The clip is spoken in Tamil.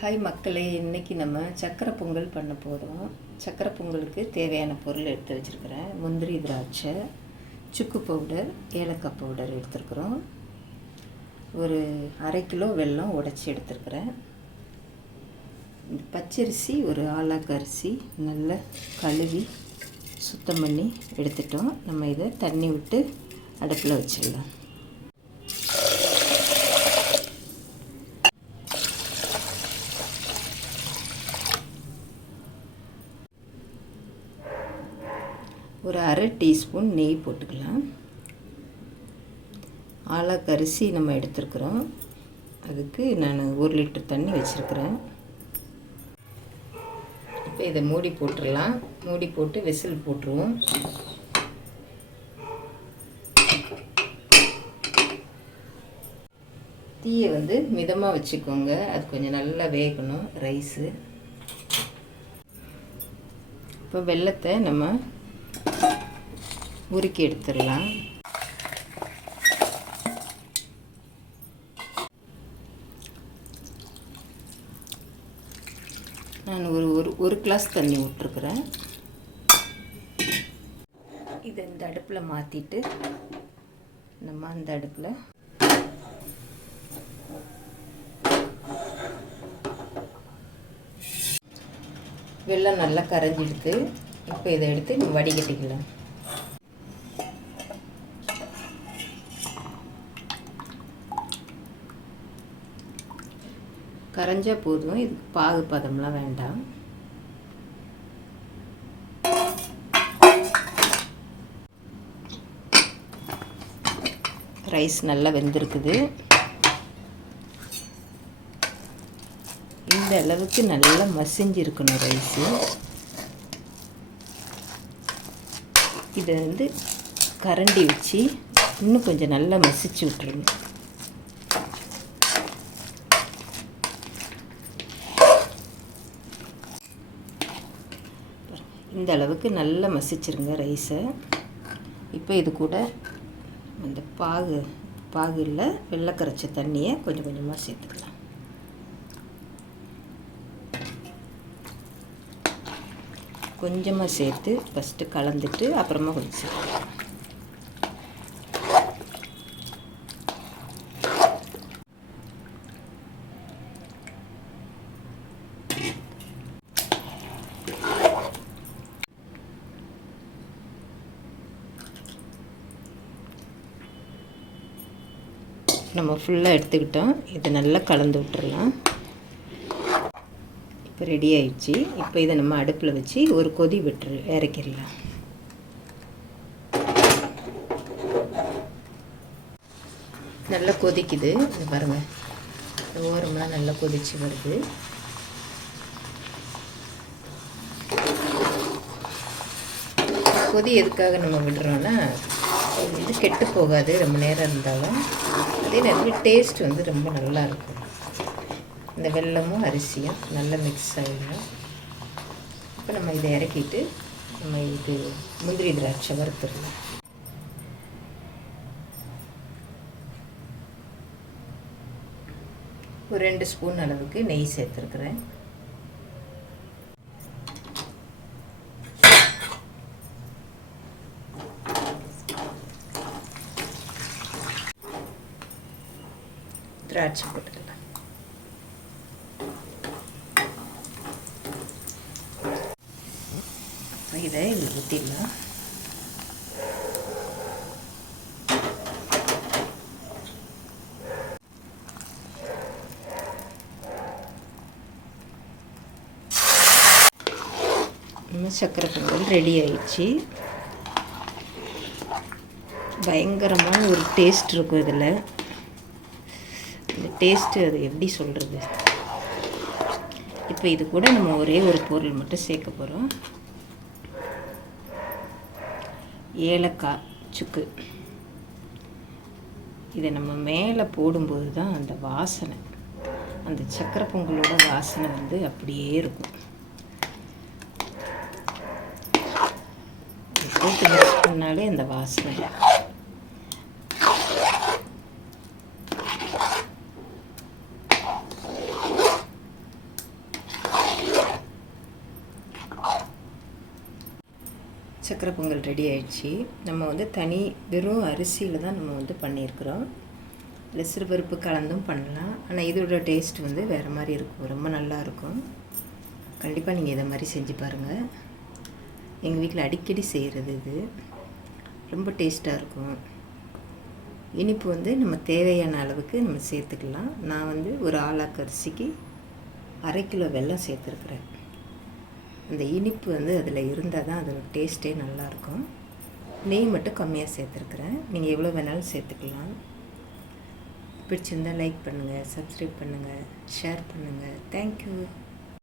ஹாய் மக்களே, இன்றைக்கி நம்ம சக்கரை பொங்கல் பண்ண போகிறோம். சக்கரை பொங்கலுக்கு தேவையான பொருள் எடுத்து வச்சுருக்கிறேன். முந்திரி, திராட்சை, சுக்கு பவுடர், ஏலக்காய் பவுடர் எடுத்துருக்குறோம். ஒரு 1/2 கிலோ வெல்லம் உடைச்சி எடுத்துருக்குறேன். இந்த பச்சரிசி ஒரு ஆளாக்கு அரிசி நல்லா கழுவி சுத்தம் பண்ணி எடுத்துட்டோம். நம்ம இதை தண்ணி விட்டு அடுப்பில் வச்சிடலாம். ஒரு 1/2 டீஸ்பூன் நெய் போட்டுக்கலாம். ஆளாக்கு அரிசி நம்ம எடுத்துருக்குறோம். அதுக்கு நான் 1 லிட்டர் தண்ணி வச்சுருக்கிறேன். இப்போ இதை மூடி போட்டுடலாம். மூடி போட்டு விசில் போட்டுருவோம். தீயை மிதமாக வச்சுக்கோங்க. அது கொஞ்சம் நல்லா வேகணும் ரைஸு. இப்போ வெல்லத்தை நம்ம உருக்கி எடுத்துடலாம். நான் ஒரு கிளாஸ் தண்ணி விட்டுருக்குறேன். இதை இந்த அடுப்பில் மாற்றிட்டு நம்ம அந்த அடுப்பில் வெல்லம் நல்லா கரைஞ்சிடுது. இப்போ இதை எடுத்து வடிகட்டிக்கலாம். கரைஞ்சா போதும். இதுக்கு பாகு பதம்லாம் வேண்டாம். ரைஸ் நல்லா வெந்திருக்குது. இந்த அளவுக்கு நல்லா மசிஞ்சிருக்கணும் ரைஸு. இதை கரண்டி வச்சு இன்னும் கொஞ்சம் நல்லா மசிச்சு விட்டுருங்க. இந்த அளவுக்கு நல்லா மசிச்சிருங்க ரைஸை. இப்போ இது கூட அந்த பாகுல வெள்ளை கரைச்ச தண்ணியை கொஞ்சம் கொஞ்சமாக சேர்த்துக்கலாம். கொஞ்சமாக சேர்த்து ஃபஸ்ட்டு கலந்துட்டு அப்புறமா கொஞ்சம் சேர்த்துக்கலாம். நம்ம ஃபுல்லாக எடுத்துக்கிட்டோம். இதை நல்லா கலந்து விட்டுறலாம். இப்போ ரெடி ஆயிடுச்சு. இப்போ இதை நம்ம அடுப்பில் வச்சு ஒரு கொதி விட்டு இறக்கிடலாம். நல்லா கொதிக்குது. இது பாருங்கள், ஓரம்லாம் நல்லா கொதிச்சு வருது. கொதி எதுக்காக நம்ம விடுறோன்னா, இது கெட்டு போகாது ரொம்ப நேரம் இருந்தாலும். அதே நேரத்தில் டேஸ்ட் ரொம்ப நல்லா இருக்கும். இந்த வெல்லமும் அரிசியும் நல்லா மிக்ஸ் ஆகிடும். இப்போ நம்ம இதை இறக்கிட்டு நம்ம இது முந்திரி திராட்சை வறுத்துடலாம். ஒரு 2 ஸ்பூன் அளவுக்கு நெய் சேர்த்துருக்குறேன். திராட்சை போட்டுக்கலாம். இதை ஊற்றிடலாம். சக்கரை பொங்கல் ரெடி ஆயிடுச்சு. பயங்கரமான ஒரு டேஸ்ட் இருக்கும் இதில். இந்த டேஸ்ட்டு அது எப்படி சொல்கிறது. இப்போ இது கூட நம்ம ஒரே ஒரு பொருள் மட்டும் சேர்க்க போகிறோம். ஏலக்காய் சுக்கு. இதை நம்ம மேலே போடும்போது தான் அந்த வாசனை, அந்த சக்கரை பொங்கலோட வாசனை அப்படியே இருக்கும். போட்டு மிக்ஸ் பண்ணாலே அந்த வாசனை. சக்கரை பொங்கல் ரெடி ஆயிடுச்சு. நம்ம வந்து தனி வெறும் அரிசியில் தான் நம்ம வந்து பண்ணியிருக்கிறோம். இல்லை சிறுபருப்பு கலந்தும் பண்ணலாம். ஆனால் இதோட டேஸ்ட் வந்து வேறு மாதிரி இருக்கும், ரொம்ப நல்லாயிருக்கும். கண்டிப்பாக நீங்கள் இதை மாதிரி செஞ்சு பாருங்கள். எங்கள் வீட்டில் அடிக்கடி செய்கிறது இது. ரொம்ப டேஸ்ட்டாக இருக்கும். இனிப்பு வந்து நம்ம தேவையான அளவுக்கு நம்ம சேர்த்துக்கலாம். நான் வந்து ஒரு ஆளாக்கு அரிசிக்கு 1/2 கிலோ வெல்லம் சேர்த்துருக்குறேன். அந்த இனிப்பு வந்து அதில் இருந்தால் தான் அதோட டேஸ்ட்டே நல்லாயிருக்கும். நெய் மட்டும் கம்மியாக சேர்த்துருக்குறேன். நீங்கள் எவ்வளோ வேணாலும் சேர்த்துக்கலாம். பிடிச்சிருந்தால் லைக் பண்ணுங்கள், சப்ஸ்கிரைப் பண்ணுங்கள், ஷேர் பண்ணுங்கள். தேங்க்யூ.